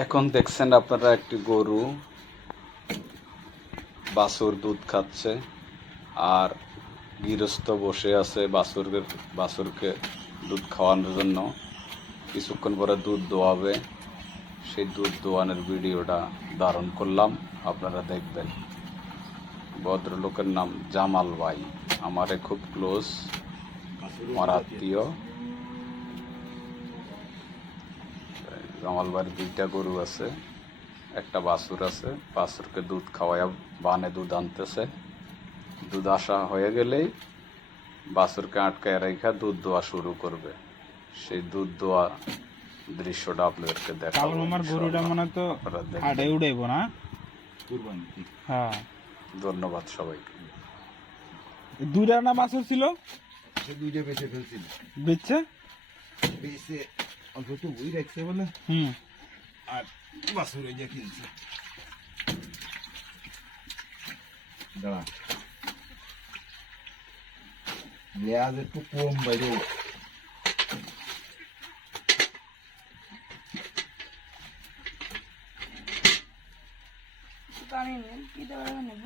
এখন দেখছেন আপনারা একটি গরু বাছুর দুধ খাচ্ছে আর গৃহস্থ বসে আছে বাছুরকে দুধ খাওয়ানোর জন্য। কিছুক্ষণ পরে দুধ দোয়াবে, সেই দুধ দোয়ানোর ভিডিওটা ধারণ করলাম, আপনারা দেখবেন। ভদ্রলোকের নাম জামাল ভাই, আমারে খুব ক্লোজ, আমার আত্মীয়। জামাল ভাইয়ের 2টা গরু আছে, একটা বাছুর আছে। বাছুরকে দুধ খাওয়াইয়া বানে দুধ আনতেছে। দুধ আসা হয়ে গেলেই বাছুরকে আটকায় রেখা দুধ দোয়া শুরু করবে। সেই দুধ দোয়া দৃশ্যটা আপনাদেরকে দেখাবো। আমার গরুটা মনে তো হাড়ে উড়াইব না। হ্যাঁ, ধন্যবাদ সবাইকে। 2টা না বাছুর ছিল, সে 2টা বেঁচে ফেলছিল, বেচছে বেঁচে অল্প একটু বই রাখছে বলে। আর বাছুর ওই যে কিনছে। দাঁড়া, লেজ একটু কম বাইরে। পানি নেই, কি দেওয়া নেব।